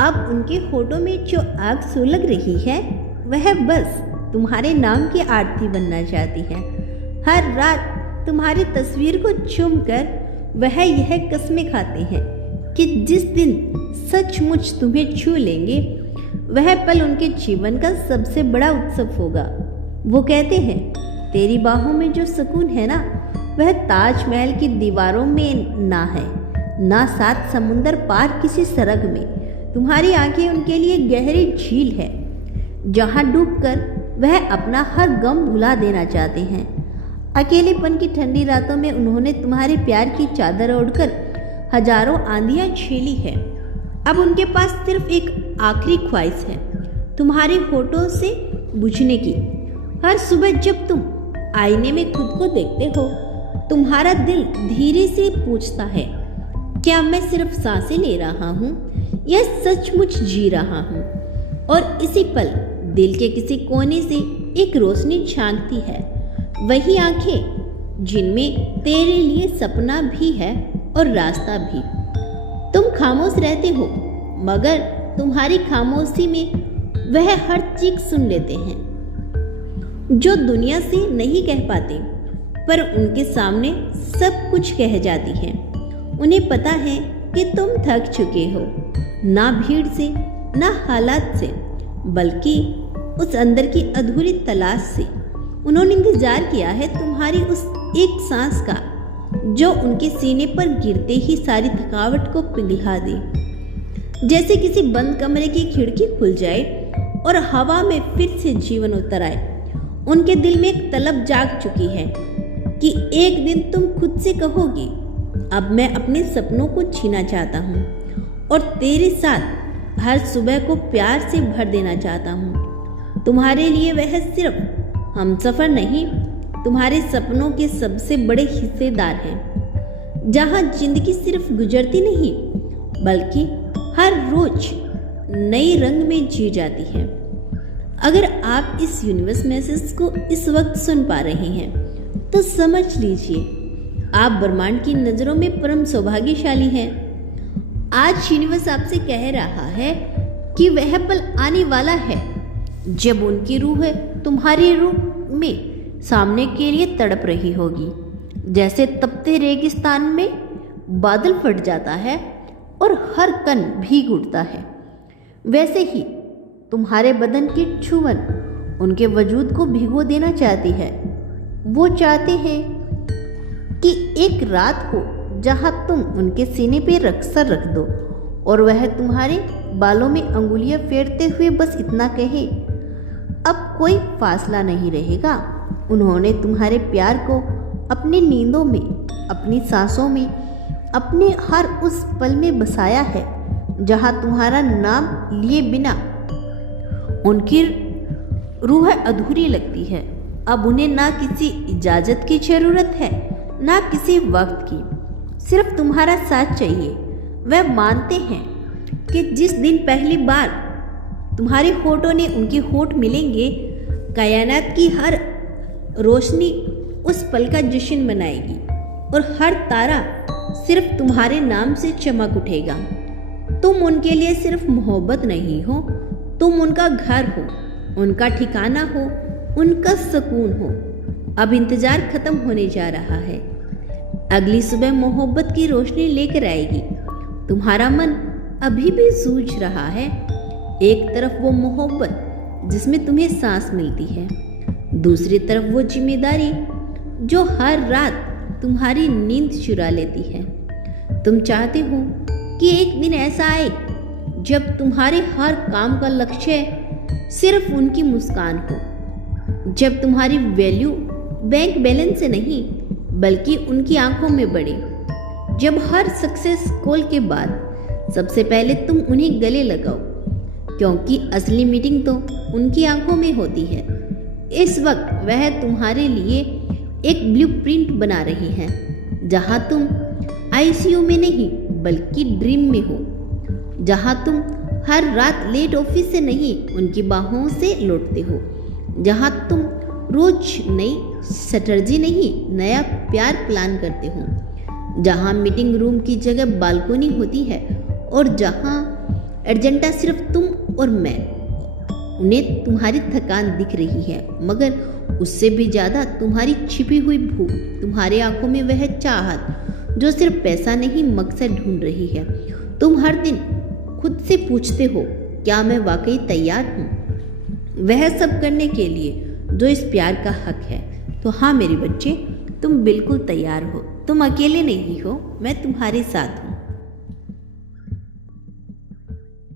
अब उनके होठों में जो आग सुलग रही है वह बस तुम्हारे नाम की आरती बनना चाहती है। हर रात तुम्हारी तस्वीर को चूमकर वह यह कस्में खाते हैं कि जिस दिन सचमुच तुम्हें छू लेंगे वह पल उनके जीवन का सबसे बड़ा उत्सव होगा। वो कहते हैं तेरी बाहों में जो सुकून है ना वह ताजमहल की दीवारों में ना है, ना सात समुंदर पार किसी सरग में। तुम्हारी आंखें उनके लिए गहरी झील है जहां डूबकर वह अपना हर गम भुला देना चाहते हैं। अकेलेपन की ठंडी रातों में उन्होंने तुम्हारे प्यार की चादर ओढ़कर हजारों आंधियां झेली है। अब उनके पास सिर्फ एक आखिरी ख्वाहिश है तुम्हारे होठों से बुझने की। हर सुबह जब तुम आईने में खुद को देखते हो तुम्हारा दिल धीरे से पूछता है क्या मैं सिर्फ सांसें ले रहा हूँ या सचमुच जी रहा हूँ। और इसी पल दिल के किसी कोने से एक रोशनी झांकती है, वही आंखें जिनमें तेरे लिए सपना भी है और रास्ता भी। तुम खामोश रहते हो मगर तुम्हारी खामोशी में वह हर चीख सुन लेते हैं जो दुनिया से नहीं कह पाते, पर उनके सामने सब कुछ कह जाती है। उन्हें पता है कि तुम थक चुके हो, ना भीड़ से ना हालात से, बल्कि उस अंदर की अधूरी तलाश से। उन्होंने इंतजार किया है तुम्हारी उस एक सांस का जो उनके सीने पर गिरते ही सारी थकावट को पिघला दे। जैसे किसी बंद कमरे की खिड़की खुल जाए और हवा में फिर से जीवन उतर आए। उनके दिल में एक तलब जाग चुकी है कि एक दिन तुम खुद से कहोगी अब मैं अपने सपनों को छीना चाहता हूँ और तेरे साथ हर सुबह को प्यार से भर देना चाहता हूँ। तुम्हारे लिए वह सिर्फ हमसफर नहीं, तुम्हारे सपनों के सबसे बड़े हिस्सेदार हैं, जहाँ जिंदगी सिर्फ गुजरती नहीं बल्कि हर रोज नई रंग में जी जाती है। अगर आप इस यूनिवर्स मैसेज को इस वक्त सुन पा रहे हैं तो समझ लीजिए आप ब्रह्मांड की नज़रों में परम सौभाग्यशाली हैं। आज यूनिवर्स आपसे कह रहा है कि वह पल आने वाला है जब उनकी रूह तुम्हारी रूह में सामने के लिए तड़प रही होगी। जैसे तपते रेगिस्तान में बादल फट जाता है और हर कण भीग उठता है, वैसे ही तुम्हारे बदन की छुअन उनके वजूद को भिगो देना चाहती है। वो चाहते हैं कि एक रात हो जहां तुम उनके सीने पे रखसर रख दो और वह तुम्हारे बालों में अंगुलियां फेरते हुए बस इतना कहे अब कोई फासला नहीं रहेगा। उन्होंने तुम्हारे प्यार को अपनी नींदों में, अपनी सांसों में, अपने हर उस पल में बसाया है जहां तुम्हारा नाम लिए बिना उनकी रूह अधूरी लगती है। अब उन्हें ना किसी इजाज़त की ज़रूरत है ना किसी वक्त की, सिर्फ तुम्हारा साथ चाहिए। वह मानते हैं कि जिस दिन पहली बार तुम्हारे होठों ने उनके होठ मिलेंगे कायनात की हर रोशनी उस पल का जश्न मनाएगी और हर तारा सिर्फ तुम्हारे नाम से चमक उठेगा। तुम उनके लिए सिर्फ मोहब्बत नहीं हो, तुम उनका घर हो, उनका ठिकाना हो, उनका सुकून हो। अब इंतजार खत्म होने जा रहा है। अगली सुबह मोहब्बत की रोशनी लेकर आएगी। तुम्हारा मन अभी भी सूझ रहा है। एक तरफ वो मोहब्बत जिसमें तुम्हें सांस मिलती है, दूसरी तरफ वो जिम्मेदारी जो हर रात तुम्हारी नींद चुरा लेती है। तुम चाहते हो कि एक दिन ऐसा आए जब तुम्हारे हर काम का लक्ष्य सिर्फ उनकी मुस्कान हो, जब तुम्हारी वैल्यू बैंक बैलेंस से नहीं बल्कि उनकी आंखों में बढ़े, जब हर सक्सेस कॉल के बाद सबसे पहले तुम उन्हें गले लगाओ, क्योंकि असली मीटिंग तो उनकी आंखों में होती है। इस वक्त वह तुम्हारे लिए एक ब्लूप्रिंट बना रही हैं, जहां तुम आईसीयू में नहीं बल्कि ड्रीम में हो, जहां तुम हर रात लेट ऑफिस से नहीं उनकी बाहों से लौटते हो, जहां तुम रोज नई स्ट्रैटेजी नहीं नया प्यार प्लान करते हो, जहां मीटिंग रूम की जगह बालकोनी होती है और जहां एजेंडा सिर्फ तुम और मैं। उन्हें तुम्हारी थकान दिख रही है, मगर उससे भी ज़्यादा तुम्हारी छिपी हुई भूख, तुम्हारी आंखों में वह चाहत जो सिर्फ पैसा नहीं मकसद ढूंढ रही है। तुम हर दिन खुद से पूछते हो, क्या मैं वाकई तैयार हूँ वह सब करने के लिए जो इस प्यार का हक है? तो हाँ मेरे बच्चे, तुम बिल्कुल तैयार हो। तुम अकेले नहीं हो, मैं तुम्हारे साथ हूँ।